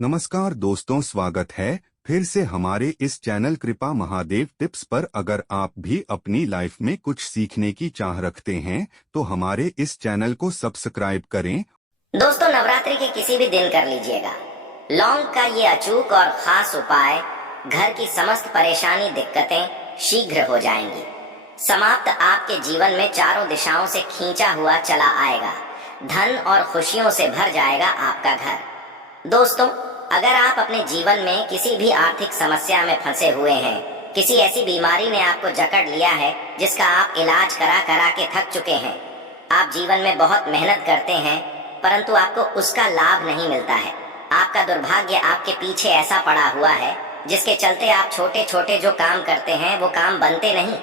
नमस्कार दोस्तों, स्वागत है फिर से हमारे इस चैनल कृपा महादेव टिप्स पर। अगर आप भी अपनी लाइफ में कुछ सीखने की चाह रखते हैं तो हमारे इस चैनल को सब्सक्राइब करें। दोस्तों, नवरात्रि के किसी भी दिन कर लीजिएगा लौंग का ये अचूक और खास उपाय, घर की समस्त परेशानी दिक्कतें शीघ्र हो जाएंगी समाप्त। आपके जीवन में चारों दिशाओं से खींचा हुआ चला आएगा, धन और खुशियों से भर जाएगा आपका घर। दोस्तों, अगर आप अपने जीवन में किसी भी आर्थिक समस्या में फंसे हुए हैं, किसी ऐसी बीमारी ने आपको जकड़ लिया है जिसका आप इलाज करा करा के थक चुके हैं, आप जीवन में बहुत मेहनत करते हैं परंतु आपको उसका लाभ नहीं मिलता है, आपका दुर्भाग्य आपके पीछे ऐसा पड़ा हुआ है जिसके चलते आप छोटे छोटे जो काम करते हैं वो काम बनते नहीं,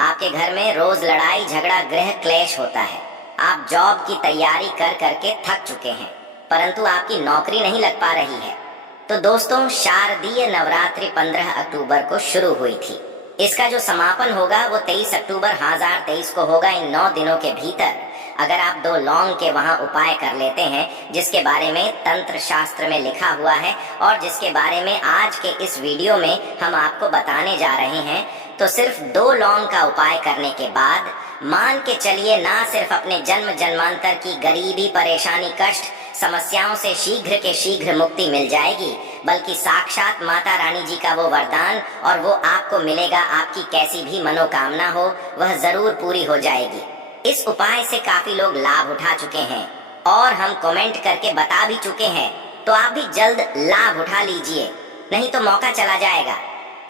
आपके घर में रोज लड़ाई झगड़ा गृह क्लेश होता है, आप जॉब की तैयारी कर करके थक चुके हैं परंतु आपकी नौकरी नहीं लग पा रही है। तो दोस्तों, शारदीय नवरात्रि 15 अक्टूबर को शुरू हुई थी। इसका जो समापन होगा वो 23 अक्टूबर 2023 को होगा। इन 9 दिनों के भीतर अगर आप 2 लौंग के वहां उपाय कर लेते हैं जिसके बारे में तंत्र शास्त्र में लिखा हुआ है और जिसके बारे में आज के इस वीडियो में हम आपको बताने जा रहे हैं, तो सिर्फ 2 लौंग का उपाय करने के बाद मान के चलिए ना सिर्फ अपने जन्म जन्मांतर की गरीबी परेशानी कष्ट समस्याओं से शीघ्र के शीघ्र मुक्ति मिल जाएगी, बल्कि साक्षात माता रानी जी का वो वरदान और वो आपको मिलेगा। आपकी कैसी भी मनोकामना हो वह जरूर पूरी हो जाएगी। इस उपाय से काफी लोग लाभ उठा चुके हैं और हम कमेंट करके बता भी चुके हैं, तो आप भी जल्द लाभ उठा लीजिए, नहीं तो मौका चला जाएगा।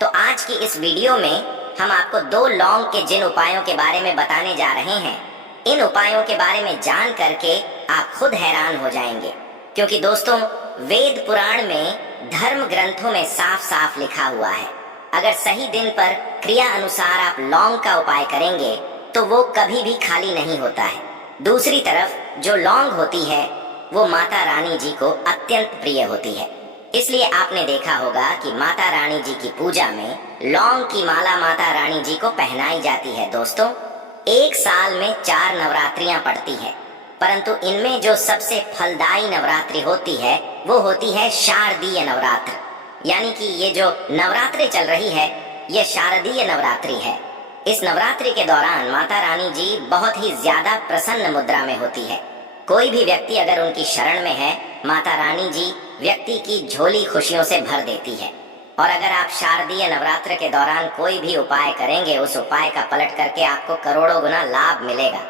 तो आज की इस वीडियो में हम आपको 2 लौंग के जिन उपायों के बारे में बताने जा रहे हैं, इन उपायों के बारे में जान करके आप खुद हैरान हो जाएंगे, क्योंकि दोस्तों, वेद पुराण में धर्म ग्रंथों में साफ साफ लिखा हुआ है, अगर सही दिन पर क्रिया अनुसार आप लौंग का उपाय करेंगे तो वो कभी भी खाली नहीं होता है। दूसरी तरफ जो लौंग होती है वो माता रानी जी को अत्यंत प्रिय होती है, इसलिए आपने देखा होगा कि माता रानी जी की पूजा में लौंग की माला माता रानी जी को पहनाई जाती है। दोस्तों, एक साल में 4 नवरात्रियां पड़ती है, परंतु इनमें जो सबसे फलदायी नवरात्रि होती है वो होती है शारदीय नवरात्र, यानी कि ये जो नवरात्रि चल रही है ये शारदीय नवरात्रि है। इस नवरात्रि के दौरान माता रानी जी बहुत ही ज्यादा प्रसन्न मुद्रा में होती है। कोई भी व्यक्ति अगर उनकी शरण में है, माता रानी जी व्यक्ति की झोली खुशियों से भर देती है। और अगर आप शारदीय नवरात्र के दौरान कोई भी उपाय करेंगे, उस उपाय का पलट करके आपको करोड़ों गुना लाभ मिलेगा।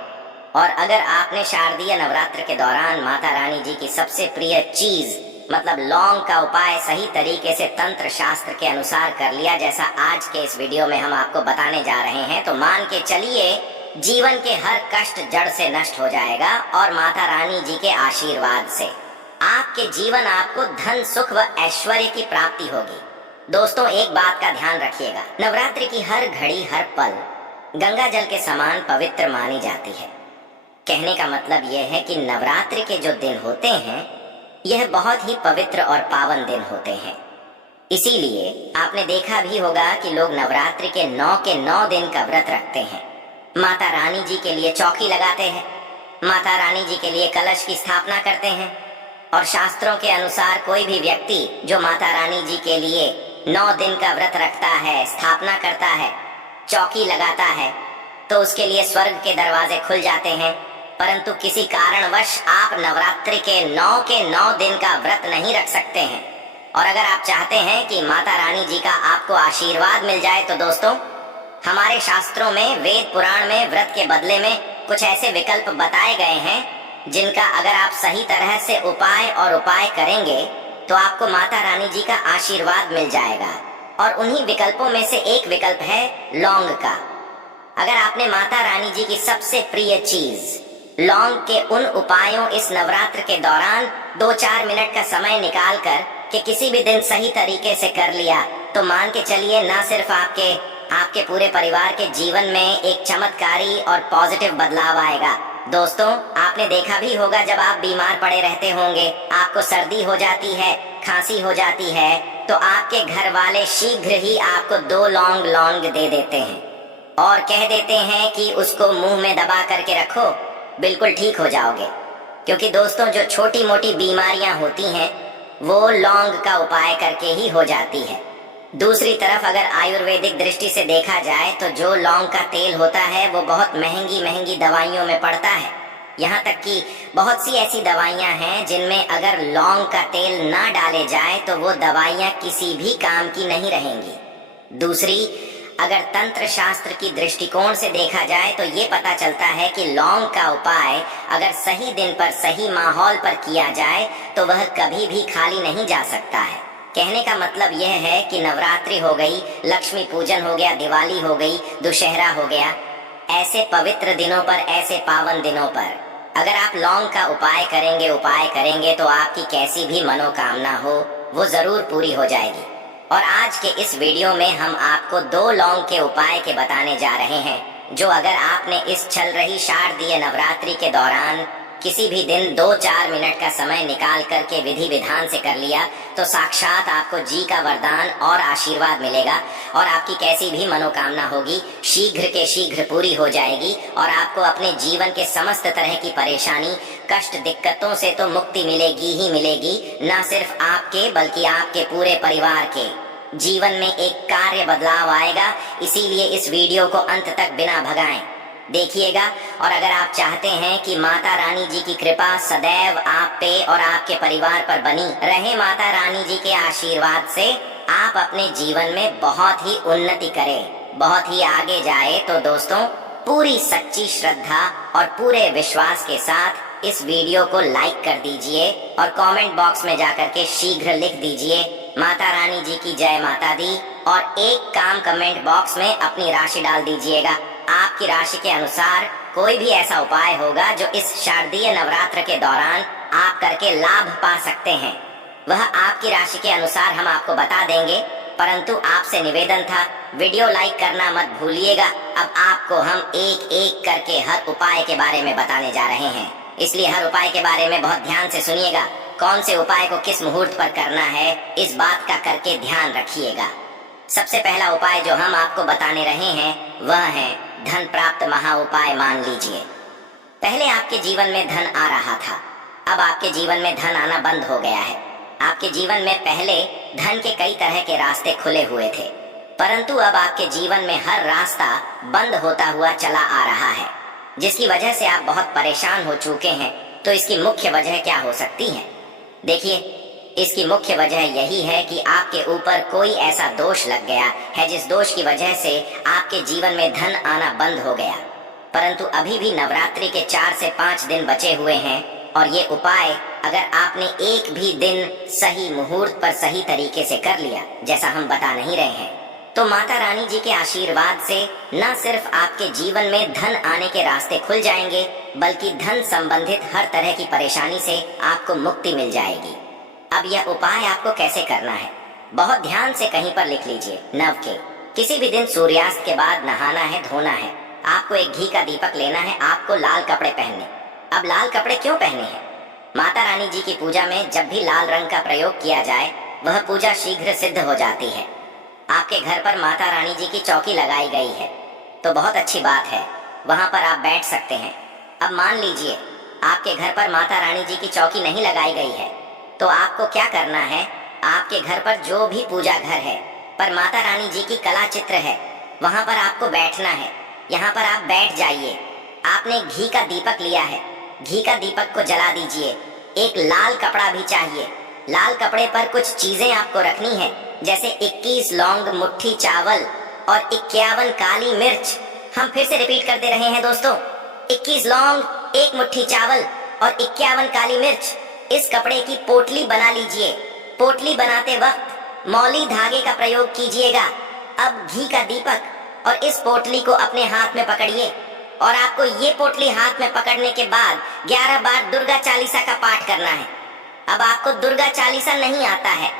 और अगर आपने शारदीय नवरात्र के दौरान माता रानी जी की सबसे प्रिय चीज मतलब लौंग का उपाय सही तरीके से तंत्र शास्त्र के अनुसार कर लिया, जैसा आज के इस वीडियो में हम आपको बताने जा रहे हैं, तो मान के चलिए जीवन के हर कष्ट जड़ से नष्ट हो जाएगा और माता रानी जी के आशीर्वाद से आपके जीवन आपको धन सुख व ऐश्वर्य की प्राप्ति होगी। दोस्तों, एक बात का ध्यान रखिएगा, नवरात्रि की हर घड़ी हर पल गंगा जल के समान पवित्र मानी जाती है। कहने का मतलब यह है कि नवरात्रि के जो दिन होते हैं यह बहुत ही पवित्र और पावन दिन होते हैं। इसीलिए आपने देखा भी होगा कि लोग नवरात्रि के 9 दिन का व्रत रखते हैं, माता रानी जी के लिए चौकी लगाते हैं, माता रानी जी के लिए कलश की स्थापना करते हैं। और शास्त्रों के अनुसार कोई भी व्यक्ति जो माता रानी जी के लिए 9 दिन का व्रत रखता है, स्थापना करता है, चौकी लगाता है, तो उसके लिए स्वर्ग के दरवाजे खुल जाते हैं। परंतु किसी कारणवश आप नवरात्रि के 9 दिन का व्रत नहीं रख सकते हैं। और अगर आप चाहते हैं कि माता रानी जी का आपको आशीर्वाद मिल जाए, तो दोस्तों, हमारे शास्त्रों में वेद पुराण में व्रत के बदले में कुछ ऐसे विकल्प बताए गए हैं जिनका अगर आप सही तरह से उपाय करेंगे तो आपको माता रानी जी का आशीर्वाद मिल जाएगा। और उन्हीं विकल्पों में से एक विकल्प है लौंग का। अगर आपने माता रानी जी की सबसे प्रिय चीज लौंग के उन उपायों इस नवरात्र के दौरान 2-4 मिनट का समय निकाल कर के किसी भी दिन सही तरीके से कर लिया, तो मान के चलिए ना सिर्फ आपके पूरे परिवार के जीवन में एक चमत्कारी और पॉजिटिव बदलाव आएगा। दोस्तों, आपने देखा भी होगा जब आप बीमार पड़े रहते होंगे, आपको सर्दी हो जाती है, खांसी हो जाती है, तो आपके घर वाले शीघ्र ही आपको 2 लौंग दे देते हैं और कह देते हैं कि उसको मुंह में दबा करके रखो, बिल्कुल ठीक हो जाओगे। क्योंकि दोस्तों, जो छोटी मोटी बीमारियां होती हैं वो लौंग का उपाय करके ही हो जाती है। दूसरी तरफ अगर आयुर्वेदिक दृष्टि से देखा जाए तो जो लौंग का तेल होता है वो बहुत महंगी महंगी दवाइयों में पड़ता है। यहाँ तक कि बहुत सी ऐसी दवाइयाँ हैं जिनमें अगर लौंग का तेल ना डाले जाए तो वो दवाइयाँ किसी भी काम की नहीं रहेंगी। दूसरी, अगर तंत्र शास्त्र की दृष्टिकोण से देखा जाए तो ये पता चलता है कि लौंग का उपाय अगर सही दिन पर सही माहौल पर किया जाए तो वह कभी भी खाली नहीं जा सकता है। कहने का मतलब यह है कि नवरात्रि हो गई, लक्ष्मी पूजन हो गया, दिवाली हो गई, दुशहरा हो गया, ऐसे पवित्र दिनों पर, ऐसे पावन दिनों पर अगर आप लौंग का उपाय करेंगे तो आपकी कैसी भी मनोकामना हो वो जरूर पूरी हो जाएगी। और आज के इस वीडियो में हम आपको 2 लौंग के उपाय के बताने जा रहे हैं जो अगर आपने इस चल रही शारदीय नवरात्रि के दौरान किसी भी दिन 2-4 मिनट का समय निकाल करके विधि विधान से कर लिया तो साक्षात आपको जी का वरदान और आशीर्वाद मिलेगा और आपकी कैसी भी मनोकामना होगी शीघ्र के शीघ्र पूरी हो जाएगी और आपको अपने जीवन के समस्त तरह की परेशानी, कष्ट, दिक्कतों से तो मुक्ति मिलेगी ही मिलेगी। न सिर्फ आपके बल्कि आपके पूरे परिवार के जीवन में एक कार्य बदलाव आएगा। इसीलिए इस वीडियो को अंत तक बिना भगाएं देखिएगा। और अगर आप चाहते हैं कि माता रानी जी की कृपा सदैव आप पे और आपके परिवार पर बनी रहे, माता रानी जी के आशीर्वाद से आप अपने जीवन में बहुत ही उन्नति करें, बहुत ही आगे जाए, तो दोस्तों पूरी सच्ची श्रद्धा और पूरे विश्वास के साथ इस वीडियो को लाइक कर दीजिए और कमेंट बॉक्स में जाकर के शीघ्र लिख दीजिए माता रानी जी की जय माता दी और एक काम कमेंट बॉक्स में अपनी राशि डाल दीजिएगा। आपकी राशि के अनुसार कोई भी ऐसा उपाय होगा जो इस शारदीय नवरात्र के दौरान आप करके लाभ पा सकते हैं, वह आपकी राशि के अनुसार हम आपको बता देंगे। परंतु आपसे निवेदन था, वीडियो लाइक करना मत भूलिएगा। अब आपको हम एक एक करके हर उपाय के बारे में बताने जा रहे हैं, इसलिए हर उपाय के बारे में बहुत ध्यान से सुनिएगा। कौन से उपाय को किस मुहूर्त पर करना है इस बात का करके ध्यान रखिएगा। सबसे पहला उपाय जो हम आपको बताने रहे हैं वह है धन प्राप्त महा उपाय। मान लीजिए पहले आपके जीवन में धन आ रहा था, अब आपके जीवन में धन आना बंद हो गया है। आपके जीवन में पहले धन के कई तरह के रास्ते खुले हुए थे, परंतु अब आपके जीवन में हर रास्ता बंद होता हुआ चला आ रहा है, जिसकी वजह से आप बहुत परेशान हो चुके हैं। तो इसकी मुख्य वजह क्या हो सकती है? देखिए, इसकी मुख्य वजह यही है कि आपके ऊपर कोई ऐसा दोष लग गया है जिस दोष की वजह से आपके जीवन में धन आना बंद हो गया। परंतु अभी भी नवरात्रि के 4 से 5 दिन बचे हुए हैं और ये उपाय अगर आपने एक भी दिन सही मुहूर्त पर सही तरीके से कर लिया, जैसा हम बता नहीं रहे हैं, तो माता रानी जी के आशीर्वाद से न सिर्फ आपके जीवन में धन आने के रास्ते खुल जाएंगे बल्कि धन संबंधित हर तरह की परेशानी से आपको मुक्ति मिल जाएगी। अब यह उपाय आपको कैसे करना है, बहुत ध्यान से कहीं पर लिख लीजिए। नव के किसी भी दिन सूर्यास्त के बाद नहाना है, धोना है। आपको एक घी का दीपक लेना है, आपको लाल कपड़े पहनने। अब लाल कपड़े क्यों पहने हैं? माता रानी जी की पूजा में जब भी लाल रंग का प्रयोग किया जाए वह पूजा शीघ्र सिद्ध हो जाती है। आपके घर पर माता रानी जी की चौकी लगाई गई है तो बहुत अच्छी बात है, वहां पर आप बैठ सकते हैं। अब मान लीजिए आपके घर पर माता रानी जी की चौकी नहीं लगाई गई है, तो आपको क्या करना है, आपके घर पर जो भी पूजा घर है पर माता रानी जी की कला चित्र है, वहां पर आपको बैठना है। यहाँ पर आप बैठ जाइए। आपने घी का दीपक लिया है, घी का दीपक को जला दीजिए। एक लाल कपड़ा भी चाहिए, लाल कपड़े पर कुछ चीजें आपको रखनी है, जैसे 21 लौंग, मुट्ठी चावल और 51 काली मिर्च। हम फिर से रिपीट कर दे रहे हैं दोस्तों, 21 लौंग, 1 मुट्ठी चावल और 51 काली मिर्च। इस कपड़े की पोटली बना लीजिए। पोटली बनाते वक्त मौली धागे का प्रयोग कीजिएगा। अब घी का दीपक और इस पोटली को अपने हाथ में पकड़िए और आपको ये पोटली हाथ में पकड़ने के बाद 11 बार दुर्गा चालीसा का पाठ करना है। अब आपको दुर्गा चालीसा नहीं आता है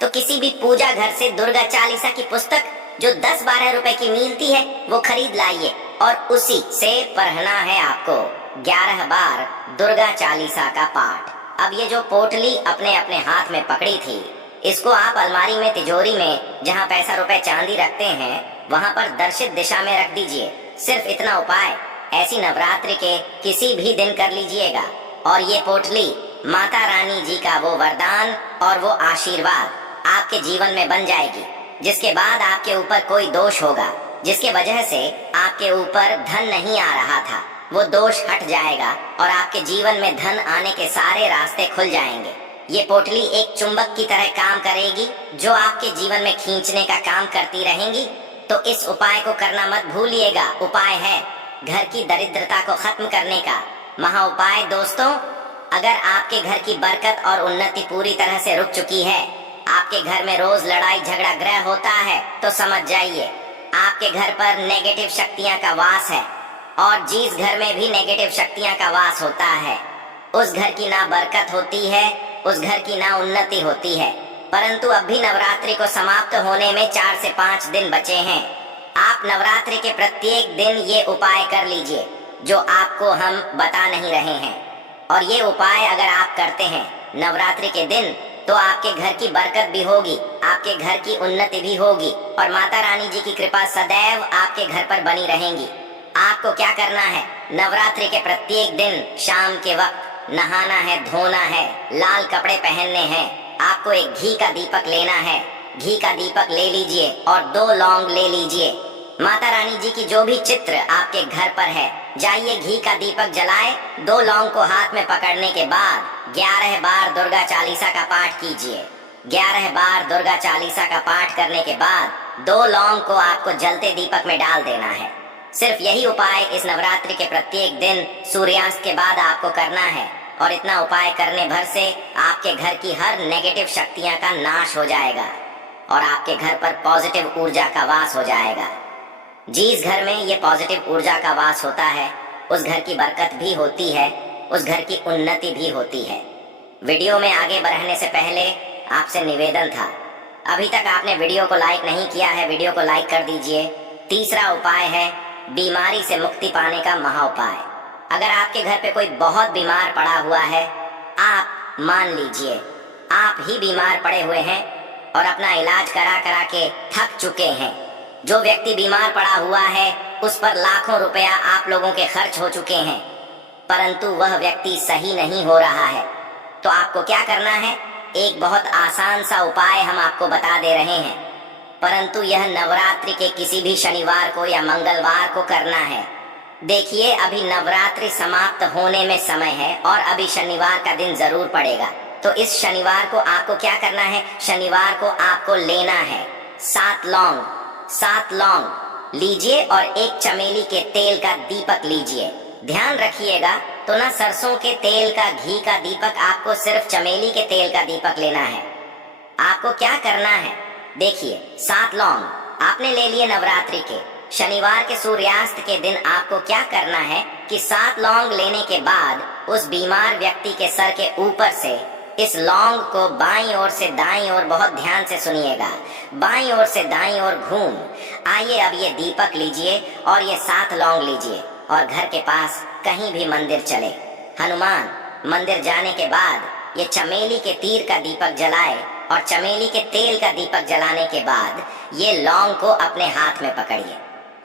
तो किसी भी पूजा घर से दुर्गा चालीसा की पुस्तक जो 10-12 रुपए की मिलती है वो खरीद लाइए और उसी से पढ़ना है आपको 11 बार दुर्गा चालीसा का पाठ। अब ये जो पोटली अपने अपने हाथ में पकड़ी थी, इसको आप अलमारी में, तिजोरी में, जहाँ पैसा रुपए चांदी रखते हैं, वहां पर दर्शित दिशा में रख दीजिए। सिर्फ इतना उपाय ऐसी नवरात्रि के किसी भी दिन कर लीजिएगा और ये पोटली माता रानी जी का वो वरदान और वो आशीर्वाद आपके जीवन में बन जाएगी, जिसके बाद आपके ऊपर कोई दोष होगा जिसके वजह से आपके ऊपर धन नहीं आ रहा था, वो दोष हट जाएगा और आपके जीवन में धन आने के सारे रास्ते खुल जाएंगे। ये पोटली एक चुंबक की तरह काम करेगी जो आपके जीवन में खींचने का काम करती रहेंगी। तो इस उपाय को करना मत भूलिएगा। उपाय है घर की दरिद्रता को खत्म करने का महा उपाय। दोस्तों, अगर आपके घर की बरकत और उन्नति पूरी तरह से रुक चुकी है, आपके घर में रोज लड़ाई झगड़ा ग्रह होता है, तो समझ जाइए आपके घर पर नेगेटिव शक्तियां का वास है। और जिस घर में भी नेगेटिव शक्तियां का वास होता है, उस घर की ना बरकत होती है, उस घर की ना उन्नति होती है। परंतु अब भी नवरात्रि को समाप्त होने में 4 से 5 दिन बचे हैं। आप नवरात्रि के प्रत्येक दिन ये उपाय कर लीजिए जो आपको हम बता नहीं रहे हैं। और ये उपाय अगर आप करते हैं नवरात्रि के दिन, तो आपके घर की बरकत भी होगी, आपके घर की उन्नति भी होगी और माता रानी जी की कृपा सदैव आपके घर पर बनी रहेंगी। आपको क्या करना है, नवरात्रि के प्रत्येक दिन शाम के वक्त नहाना है, धोना है, लाल कपड़े पहनने हैं। आपको एक घी का दीपक लेना है, घी का दीपक ले लीजिए और 2 लौंग ले लीजिए। माता रानी जी की जो भी चित्र आपके घर पर है, जाइए घी का दीपक जलाए, 2 लौंग को हाथ में पकड़ने के बाद 11 बार दुर्गा चालीसा का पाठ कीजिए। 11 बार दुर्गा चालीसा का पाठ करने के बाद 2 लौंग को आपको जलते दीपक में डाल देना है। सिर्फ यही उपाय इस नवरात्रि के प्रत्येक दिन सूर्यास्त के बाद आपको करना है और इतना उपाय करने भर से आपके घर की हर नेगेटिव शक्तियां का नाश हो जाएगा और आपके घर पर पॉजिटिव ऊर्जा का वास हो जाएगा। जिस घर में ये पॉजिटिव ऊर्जा का वास होता है, उस घर की बरकत भी होती है, उस घर की उन्नति भी होती है। वीडियो में आगे बढ़ने से पहले आपसे निवेदन था, अभी तक आपने वीडियो को लाइक नहीं किया है, वीडियो को लाइक कर दीजिए। तीसरा उपाय है बीमारी से मुक्ति पाने का महा उपाय। अगर आपके घर पे कोई बहुत बीमार पड़ा हुआ है, आप मान लीजिए आप ही बीमार पड़े हुए हैं और अपना इलाज करा करा के थक चुके हैं। जो व्यक्ति बीमार पड़ा हुआ है उस पर लाखों रुपया आप लोगों के खर्च हो चुके हैं, परंतु वह व्यक्ति सही नहीं हो रहा है। तो आपको क्या करना है, एक बहुत आसान सा उपाय हम आपको बता दे रहे हैं, परंतु यह नवरात्रि के किसी भी शनिवार को या मंगलवार को करना है। देखिए, अभी नवरात्रि समाप्त होने में समय है और अभी शनिवार का दिन जरूर पड़ेगा। तो इस शनिवार को आपको क्या करना है, शनिवार को आपको लेना है 7 लौंग लीजिए और एक चमेली के तेल का दीपक लीजिए। ध्यान रखिएगा, तो ना सरसों के तेल का घी का दीपक, आपको सिर्फ चमेली के तेल का दीपक लेना है। आपको क्या करना है, देखिए 7 लौंग आपने ले लिए नवरात्रि के शनिवार के सूर्यास्त के दिन। आपको क्या करना है कि 7 लौंग लेने के बाद उस बीमार व्यक्ति के सर के ऊपर से इस लौंग को बाईं ओर से दाईं ओर, बहुत ध्यान से सुनिएगा, बाईं ओर से दाईं ओर घूम आइए। अब ये दीपक लीजिए और ये 7 लौंग लीजिए और घर के पास कहीं भी मंदिर चले, हनुमान मंदिर जाने के बाद ये चमेली के तीर का दीपक जलाए और चमेली के तेल का दीपक जलाने के बाद ये लौंग को अपने हाथ में पकड़िए।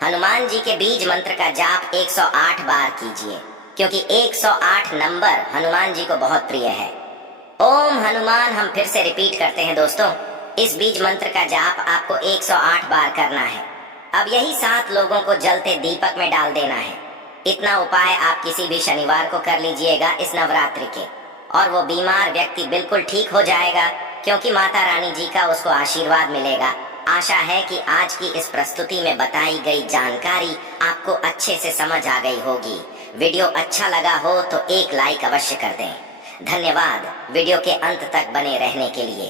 हनुमान जी के बीज मंत्र का जाप 108 बार कीजिए, क्योंकि 108 नंबर हनुमान जी को बहुत प्रिय है। ओम हनुमान, हम फिर से रिपीट करते हैं दोस्तों, इस बीज मंत्र का जाप आपको 108 बार करना है। अब यही 7 लोगों को जलते दीपक में डाल देना है। इतना उपाय आप किसी भी शनिवार को कर लीजिएगा इस नवरात्रि के, और वो बीमार व्यक्ति बिल्कुल ठीक हो जाएगा, क्योंकि माता रानी जी का उसको आशीर्वाद मिलेगा। आशा है कि आज की इस प्रस्तुति में बताई गई जानकारी आपको अच्छे से समझ आ गई होगी। वीडियो अच्छा लगा हो तो एक लाइक अवश्य कर दें। धन्यवाद वीडियो के अंत तक बने रहने के लिए।